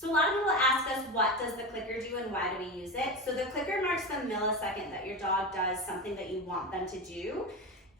So a lot of people ask us, what does the clicker do and why do we use it? So the clicker marks the millisecond that your dog does something that you want them to do.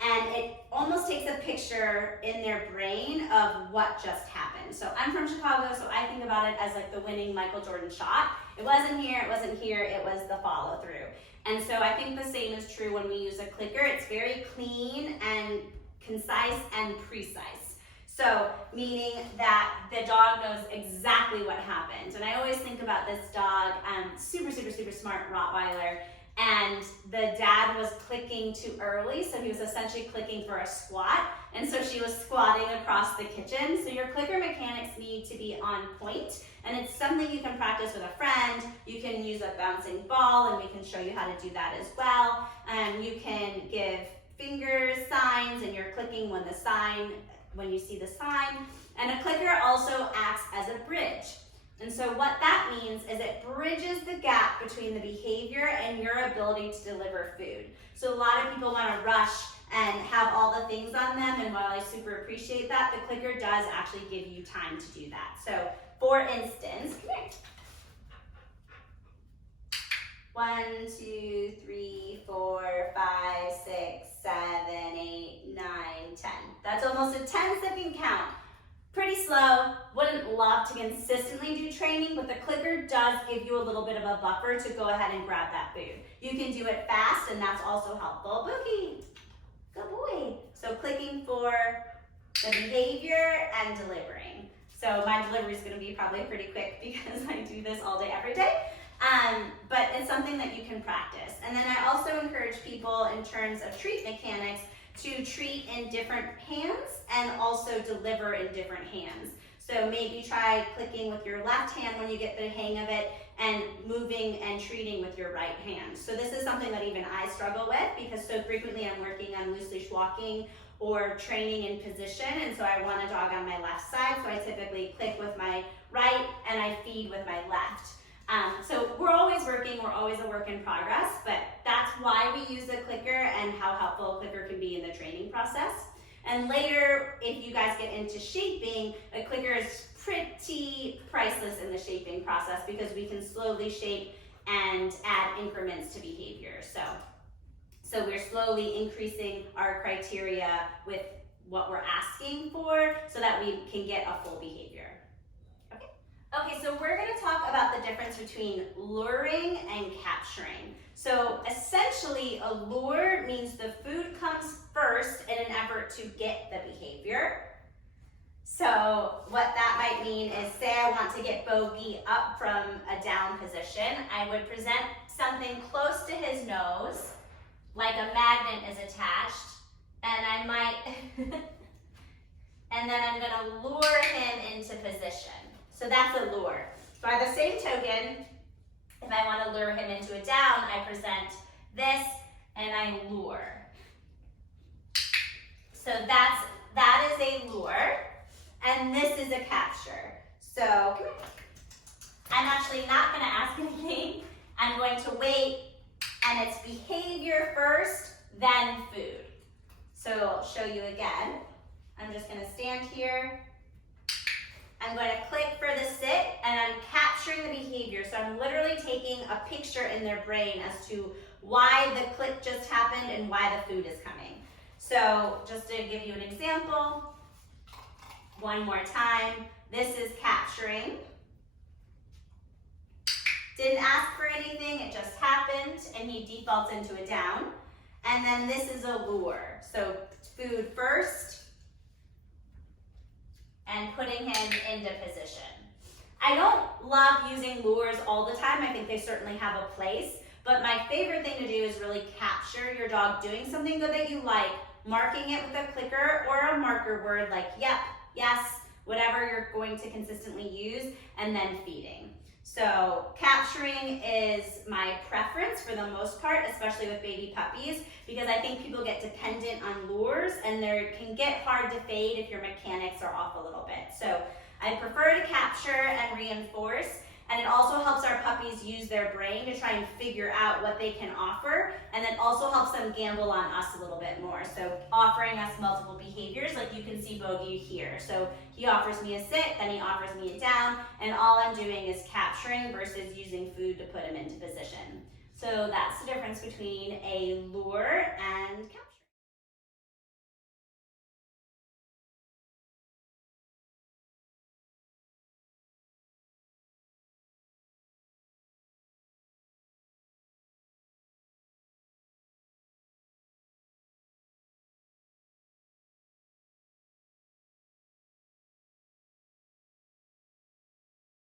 And it almost takes a picture in their brain of what just happened. So I'm from Chicago, so I think about it as like the winning Michael Jordan shot. It wasn't here, it was the follow through. And so I think the same is true when we use a clicker. It's very clean and concise and precise. So meaning that the dog knows exactly what happened. And I always think about this dog, super smart Rottweiler, and the dad was clicking too early, so he was essentially clicking for a squat, and so she was squatting across the kitchen. So your clicker mechanics need to be on point, and it's something you can practice with a friend. You can use a bouncing ball, and we can show you how to do that as well. You can give finger signs, and you're clicking when you see the sign. And a clicker also acts as a bridge. And so what that means is it bridges the gap between the behavior and your ability to deliver food. So a lot of people want to rush and have all the things on them, and while I super appreciate that, the clicker does actually give you time to do that. So for instance, come here. 1, 2, 3, 4, 5, 6, 7, 8, 9, 10. That's almost a 10-second count. Pretty slow. Wouldn't love to consistently do training, but the clicker does give you a little bit of a buffer to go ahead and grab that food. You can do it fast, and that's also helpful. Bookie, good boy. So clicking for the behavior and delivering. So my delivery is going to be probably pretty quick because I do this all day, every day. But it's something that you can practice. And then I also encourage people in terms of treat mechanics to treat in different hands and also deliver in different hands. So maybe try clicking with your left hand when you get the hang of it and moving and treating with your right hand. So this is something that even I struggle with because so frequently I'm working on loose leash walking or training in position, and so I want a dog on my left side, so I typically click with my right and I feed with my left. So we're always working, we're always a work in progress, but that's why we use the clicker and how helpful a clicker can be in the training process. And later, if you guys get into shaping, a clicker is pretty priceless in the shaping process because we can slowly shape and add increments to behavior. So we're slowly increasing our criteria with what we're asking for so that we can get a full behavior. Okay, so we're going to talk about the difference between luring and capturing. So essentially, a lure means the food comes first in an effort to get the behavior. So what that might mean is, say I want to get Bogey up from a down position, I would present something close to his nose, like a magnet is attached, and I might, and then I'm going to lure him into position. So that's a lure. By the same token, if I want to lure him into a down, I present this and I lure. So that is a lure, and this is a capture. So I'm actually not going to ask anything. I'm going to wait, and it's behavior first, then food. So I'll show you again. I'm just going to stand here. I'm going to click for the sit, and I'm capturing the behavior. So I'm literally taking a picture in their brain as to why the click just happened and why the food is coming. So just to give you an example, one more time, this is capturing. Didn't ask for anything, it just happened, and he defaults into a down. And then this is a lure. So food first, and putting him into position. I don't love using lures all the time. I think they certainly have a place, but my favorite thing to do is really capture your dog doing something good that you like, marking it with a clicker or a marker word like yep, yes, whatever you're going to consistently use, and then feeding. So capturing is my preference for the most part, especially with baby puppies, because I think people get dependent on lures and they can get hard to fade if your mechanics are off a little bit. So I prefer to capture and reinforce. And And it also helps our puppies use their brain to try and figure out what they can offer, and then also helps them gamble on us a little bit more. So offering us multiple behaviors, like you can see Bogey here. So he offers me a sit, then he offers me a down, and all I'm doing is capturing versus using food to put him into position. So that's the difference between a lure